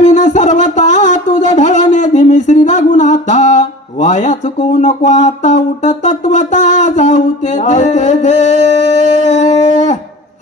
Win सर्वता तुझ ढळणे धिमी श्री रघुनाथा वाया चुकवू नको आता उठ तत्वता जाऊ ते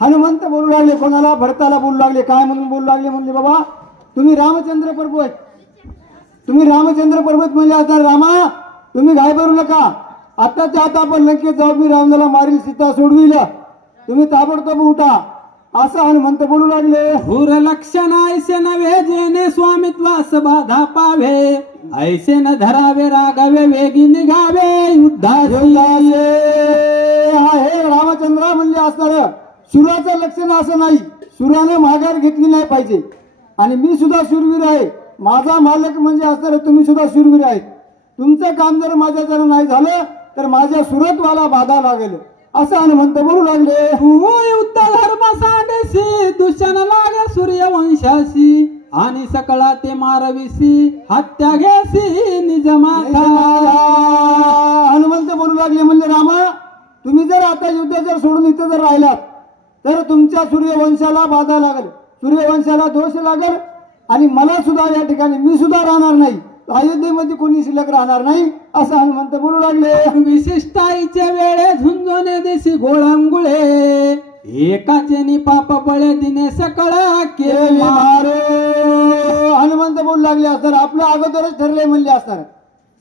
हनुमंत बोलू लागले. कोणाला? भरताला बोलू लागले. काय म्हणून बोलू लागले? म्हणले बाबा तुम्ही रामचंद्र प्रभू आहेत. तुम्ही रामचंद्र पर्वत म्हणले आता रामा तुम्ही घाय भरू नका. आताच्या आता आपण लंकेत जाऊ. मी रावणाला मारील सीता सोडविल. तुम्ही ताबडतोब उठा असं हनुमंत बोलू लागले. हुर लक्षण ऐसे नव्हे जेने स्वामित्वास बाधा पावे ऐसे न धरावे रागावे वेगी निघावे युद्धाचे. हे रामचंद्र म्हणले असणार सुराचं लक्षण असं नाही. सुराने माघार घेतली नाही पाहिजे. आणि मी सुद्धा शूरवीर आहे. माझा मालक म्हणजे असणार तुम्ही सुद्धा शूरवीर आहेत. तुमचं काम जर माझ्या जर नाही झालं तर माझ्या सुरतवाला बाधा लागेल असं हनुमंत बोलू लागले. युद्ध धर्म सांडेसी दुष्ण लागे सूर्यवंशाशी आणि सकळा ते मारविसी हत्या घेसी निज माथा. हनुमंत बोलू लागले म्हणजे रामा तुम्ही जर आता युद्ध जर सोडून इथं जर राहिलात तर तुमच्या सूर्यवंशाला बाधा लागेल. सूर्यवंशाला दोष लागेल आणि मला सुद्धा या ठिकाणी मी सुद्धा राहणार नाही. अयोध्येमध्ये कोणी शिल्लक राहणार नाही असं हनुमंत बोलू लागले. विशिष्टाईच्या वेळे झुंजोने देशी गोळांगुळे एकाचे निपाप बळे दिने सकळ केले मारो. हनुमंत बोलू लागले असणार आपलं अगोदरच ठरले म्हणले असणार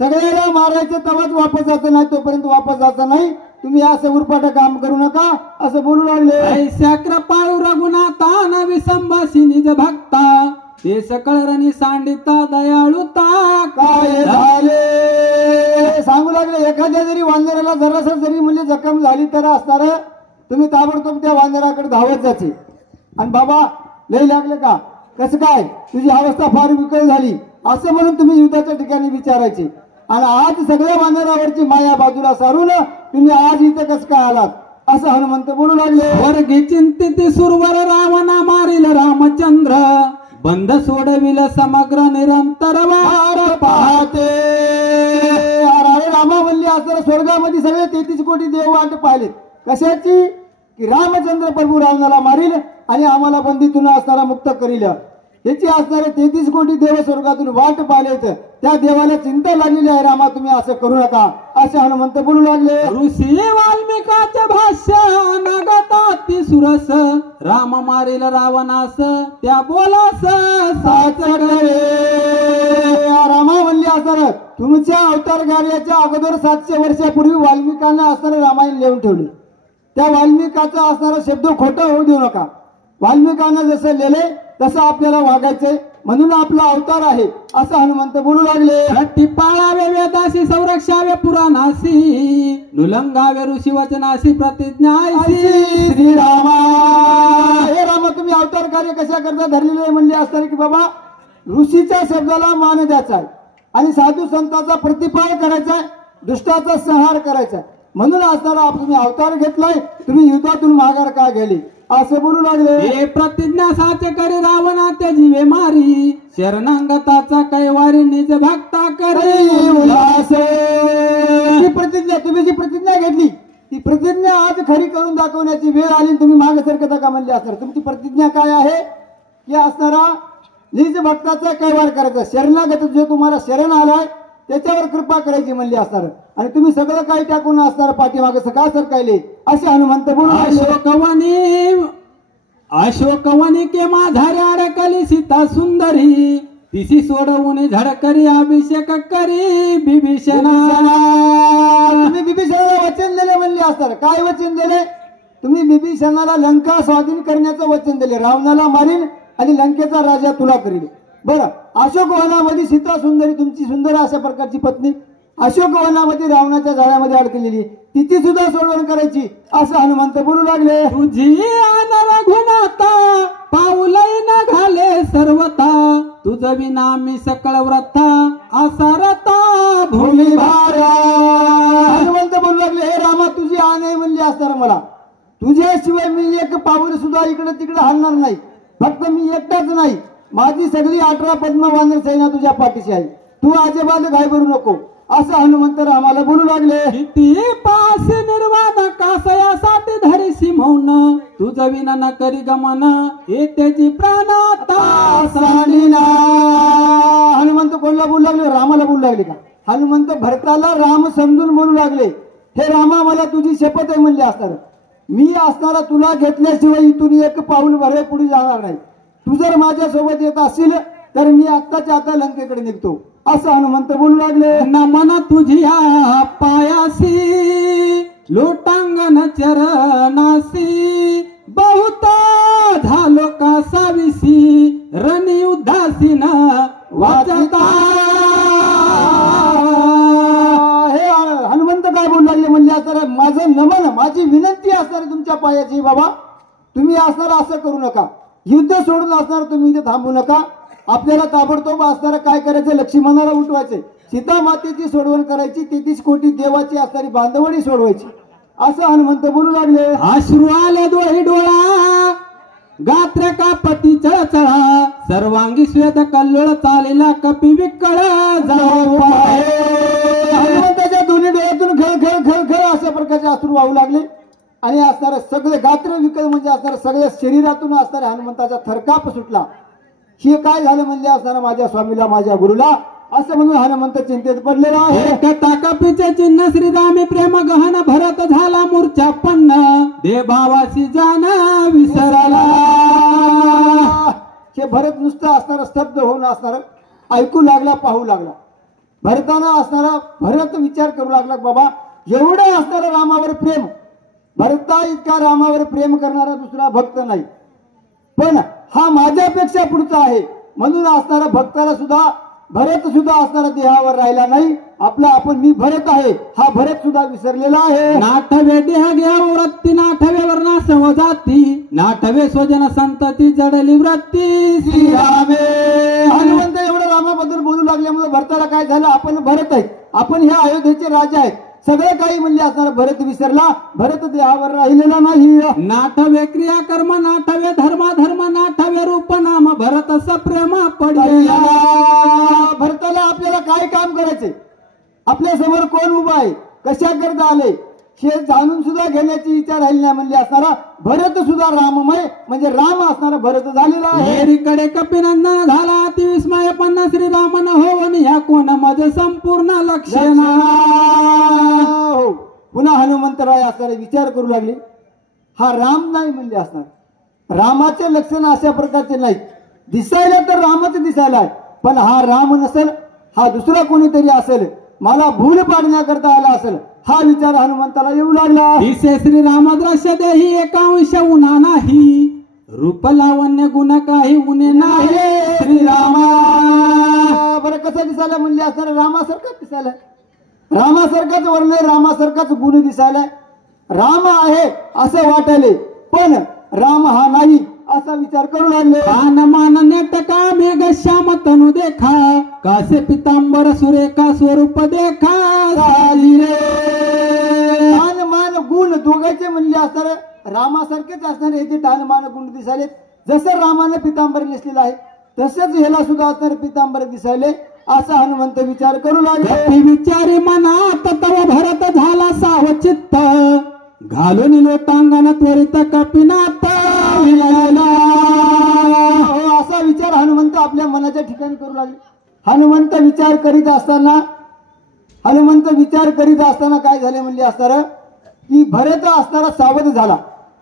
सगळ्याला मारायचं तेव्हाच वापस जायचं नाही तोपर्यंत वापस जायचं नाही. तुम्ही असं उरपाट काम करू नका असं बोलू लागले. ऐसा कृपाळू रघुनाथा न विसंभासी निज भक्ता ते सकळ रणी सांडिता दयाळुता काय झाले सांगू लागले. एखाद्या जरी वांदराला जरासा जरी म्हणजे जखम झाली तर असणार तुम्ही ताबडतोब त्या वांदराकडे धावत जायचे. आणि बाबा लय लागले का कसं काय तुझी अवस्था फार विकळ झाली असं म्हणून तुम्ही युद्धाच्या ठिकाणी विचारायचे. आणि आज सगळ्या वानरावरची माया बाजूला सारून तुम्ही आज इथं कसं काय आलात असं हनुमंत बोलू लागले. वर्गी चिंतित सुरवर रावणा मारिल रामचंद्र बंध सोडविल समग्र निरंतर वार पाहते. अरे रामा म्हणले असं स्वर्गामध्ये सगळे 33 कोटी देव वाट पाहिले कशाची की रामचंद्र प्रभू रावणाला मारील आणि आम्हाला बंदीतून असणारा मुक्त करील. याची असणारे 33 कोटी देव स्वर्गातून वाट पाहिलेत. त्या देवाला चिंता लागलेली आहे. रामा तुम्ही असं करू नका असे हनुमंत बोलू लागले. ऋषी वाल्मिकाचे भाष्य नागताती सुरस राम मारिल रावणास त्या बोलास साच करे. रामा म्हणले असणार तुमच्या अवतार कार्याच्या अगोदर 700 वर्षापूर्वी वाल्मिकांना असणारे रामायण लिहून ठेवले. त्या वाल्मिकाचा असणारा शब्द खोटा होऊ देऊ नका. वाल्मिकांना जसं लिहिले तसं आपल्याला वागायचंय म्हणून आपला अवतार आहे असं हनुमंत बोलू लागले. पाळावे वेदाशी संरक्षावे पुराणाशी नुलंगावे ऋषी वचनाशी प्रतिज्ञा श्रीरामा. हे रामा तुम्ही अवतार कार्य कशा करता धरलेले म्हणले असताना की बाबा ऋषीच्या शब्दाला मान द्यायचा आहे आणि साधू संतांचा प्रतिपाळ करायचा आहे दुष्टाचा संहार करायचा आहे म्हणून असताना तुम्ही अवतार घेतलाय. तुम्ही युद्धातून माघार का गेले असं बोलू लागले. हे प्रतिज्ञा साचे करी रावणा त्या जीवे मारी शरणांगताचा कैवारी निज भक्ता करी उल्हास. प्रतिज्ञा तुम्ही जी प्रतिज्ञा घेतली ती प्रतिज्ञा आज खरी करून दाखवण्याची वेळ आली. तुम्ही मागे सरकता का म्हणले असणार. तुमची प्रतिज्ञा काय आहे की असणारा निज भक्ताचा कैवार करायचा. शरणागत जो तुम्हाला शरण आलाय त्याच्यावर कृपा करायची म्हणली असणार आणि तुम्ही सगळं काही टाकून असणार पाठीमागे सकाळ सरकायले असे हनुमंत बोलू. अशोकवनी के माझाऱ्या अडकली सीता सुंदरी तिशी सोडवून झडकरी अभिषेक करी बिभीषणा. तुम्ही बिभीषणाला वचन दिले म्हणले असणार. काय वचन दिले तुम्ही? बिभीषणाला लंका स्वाधीन करण्याचं वचन दिले. रावणाला मारील आणि लंकेचा राजा तुला करील. बरं अशोक वनामध्ये सीता सुंदरी तुमची सुंदर अशा प्रकारची पत्नी अशोक वनामध्ये रावणाच्या जाळ्यामध्ये अडकलेली तिची सुद्धा सोडवण करायची असं हनुमंत बोलू लागले. तुझी रघुनाथा पाऊलई न घाले सर्वता तुझ विना मी सकळ व्रता असा रता भूमी भारा. हनुमंत बोलू लागले. हे रामा तुझी आण म्हणली असणार मला तुझ्याशिवाय मी एक पाऊल सुद्धा इकडे तिकडे हलणार नाही. फक्त मी एकटाच नाही माझी सगळी 18 पद्म वानर सेना तुझ्या पाठीशी आहे. तू अजिबात घाई करू नको असं हनुमंत रामाला बोलू लागले. किती पास निर्वाण कासयासाठी धरिसी मौन तुझ विना न करी गमन हे त्याची प्राणाता साडीना. कोणाला बोलू लागले? रामाला बोलू लागले का? हनुमंत भरताला राम समजून बोलू लागले, हे रामा मला तुझी शपथ आहे म्हणले असणार, मी असणारा तुला घेतल्याशिवाय इथून एक पाऊल भरे पुढे जाणार नाही. तू जर माझ्यासोबत येत असेल तर मी आत्ताच्या आता लंकेकडे निघतो असं हनुमंत बोलू लागले. नमन तुझ्या पायासी लोटांगण चरणासी बहुता झालो कासाविसी रणी उदासीन वाचता. हे हनुमंत काय बोलू लागले म्हणले असणार, माझं नमन माझी विनंती असणार तुमच्या पायाची, बाबा तुम्ही असणार असं करू नका, युद्ध सोडून असणार तुम्ही इथे थांबू नका. आपल्याला ताबडतोब असणारं काय करायचं, लक्ष्मणाला उठवायचे, सीता मातेची सोडवण करायची, 33 कोटी देवाची असणारी बांधवणी सोडवायची असं हनुमंत बोलू लागले. अश्रू आले डोळी डोळा गात्र कापती चळचळा सर्वांगी श्वेत कल्लोळ चालेला कपी विकळ जाऊ पाहे. हनुमंताच्या दोन्ही डोळ्यातून खळ खळ खळ खळ अशा प्रकारचे अश्रू वाहू लागले आणि असणारं सगळे गात्र विकल म्हणजे असणारं सगळ्या शरीरातून असणाऱ्या हनुमंताचा थरकाप सुटला. हे काय झालं म्हणजे असणारा माझ्या स्वामीला माझ्या गुरुला असं म्हणून हनुमंत चिंतेत पडलेला आहे. ताकपीचे चिन्ह श्रीरामी प्रेम गहन भरत झाला मूर्छा पन्न दे भावाशी जाना विसरला. हे भरत नुसतं असणारं स्तब्ध होऊन असणारं ऐकू लागला, पाहू लागला. भरताना असणारा भरत विचार करू लागला, बाबा एवढं असणारं रामावर प्रेम, भरता इतका रामावर प्रेम करणारा दुसरा भक्त नाही, पण हा माझ्यापेक्षा पुढचा आहे म्हणून असणारा भक्ताला सुद्धा भरत सुद्धा असणारा देहावर राहिला नाही. आपला आपण मी भरत आहे हा भरत सुद्धा विसरलेला आहे. नाठवे देह घ्या वृत्ती नाठवे वर्णा समजाती नाठवे स्वजन संतती जडली वृत्ती श्रीरामे. हनुमंत एवढं रामाबद्दल बोलू लागल्यामुळे भरताला काय झालं, आपण भरत आहे, आपण ह्या अयोध्येचे राजा आहेत, सगळं काही म्हणले असणार भरत विसरला, भरत देहावर राहिलेला नाही. नाठवे क्रिया कर्म नाठवे धर्म धर्म नाठवे रूप नाम भरत सप्रेम पडलेला. भरताला आपल्याला काय काम करायचे, आपल्या समोर कोण उभा आहे, कशा करता आले हे जाणून सुद्धा घेण्याची इच्छा राहिली नाही म्हणले असणारा भरत सुद्धा राममय म्हणजे राम असणारा भरत झालेला आहे. हेरीकडे कपिनंदन झाला अति विस्मय पन्न श्रीरामन होवन या कोण मज संपूर्ण लक्षणा. हो पुन्हा हनुमंतराय असणारे विचार करू लागले, हा राम नाही म्हणले असणार, रामाचे लक्षण अशा प्रकारचे नाहीत, दिसायला तर रामच दिसायला आहे पण हा राम नसेल, हा दुसरा कोणीतरी असेल, मला भूल पाडण्याकरता आला असेल हा विचार हनुमंताला येऊ लागला. दिसे श्रीराम द्रश्य देही एकांश उन्हा नाही रूप लावण्य गुण काही उणे नाही श्रीरामा. बरं कसं दिसायला म्हणले असणार, रामासारखंच दिसायला, रामासारखाच वर्ण आहे, रामासारखाच गुण दिसायला, राम आहे असं वाटायले पण राम हा नाही असा विचार करू लागले. मान मान नेटका मेघ श्याम तनु देखा कासे पितांबर सुरेखा स्वरूप देखा साजिरे. मान मान गुण दोघांचे म्हणले असणार, रामासारखेच असणारे याचे टान मान गुण दिसायले, जसं रामाने पितांबर नेसलेला आहे तसंच ह्याला सुद्धा असणारे पितांबर दिसायले असा हनुमंत विचार करू लागले. विचारी मनात तव भरत झाला सावचित्त घालून लोटांगण त्वरित कपिनाथ विलयला. असा विचार हनुमंत आपल्या मनाच्या ठिकाणी करू लागले. हनुमंत विचार करीत असताना काय झाले म्हणले असणार की भरत असणारा सावध झाला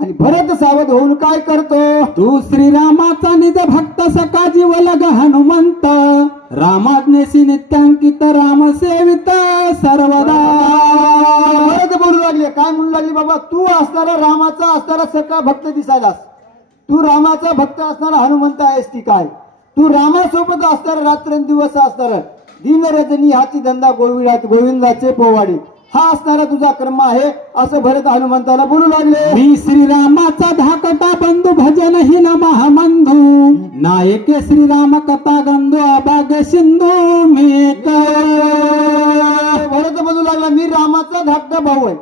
आणि भरत सावध होऊन काय करतो, तू श्रीरामाचा निज भक्त सखा जीवलग हनुमंत रामाज्ञेशी नित्यांकित राम सेवित सर्वदा. भरत बोलू लागले, काय म्हणू लागले, बाबा तू असणारा रामाचा असणारा सखा भक्त दिसायलास, तू रामाचा भक्त असणारा हनुमंत आहेस की काय, तू रामासोबत असणारा रात्रंदिवस असणार दिन रजनी हाची धंदा गोविंदाचे पोवाडे हा असणारा तुझा कर्म आहे असं भरत हनुमंताला बोलू लागले. मी श्रीरामाचा धाकटा बंधू भजन हिन महाबंधू नायके श्रीराम कथा गंधू अभाग सिंधू मी. भरत बोलू लागला, मी रामाचा धाकटा भाऊ आहे,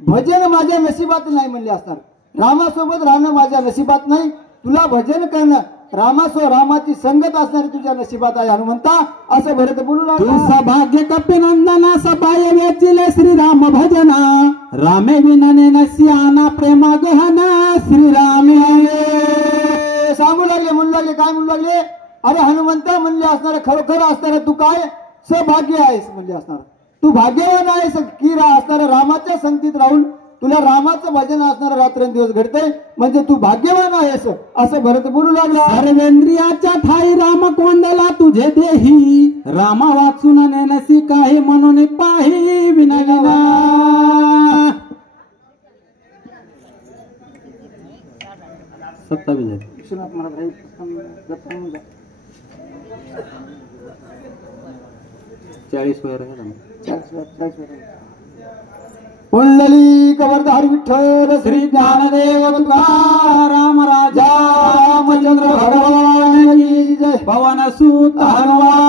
भजन माझ्या नशिबात नाही म्हणले असणार, रामासोबत राहणं माझ्या नशिबात नाही, तुला भजन करणं रामाची संगत असणारी तुझ्या नशिबात आहे हनुमंता असं भरत बोलू लागला. सौभाग्य कपिनंदना सबाय वेचिले श्रीराम भजना रामे विनने नस्याना प्रेमा गहना श्रीरामे. सांगू लागले, म्हणू लागले, काय म्हणू लागले, अरे हनुमंता म्हणले असणार खरोखर असणार तू काय सौभाग्य आहेस म्हणले असणार तू भाग्यवान आहेस की असणार रामाच्या संगतीत राहून तुला रामाचं भजन असणार रात्रंदिवस घडते म्हणजे तू भाग्यवान आहेस असं भरत बोलू लागला. सर्वेंद्रियाच्या ठाई राम कोंडला तुझे देही रामा वाचून नेनसी काही म्हणून पाही विनविना. सत्तावीस चाळीस पुंडली कवरधार विठ्ठल श्री ज्ञानदेव तुकाराम राजा रामचंद्र भगवान की जय. पवन सुत हनुमान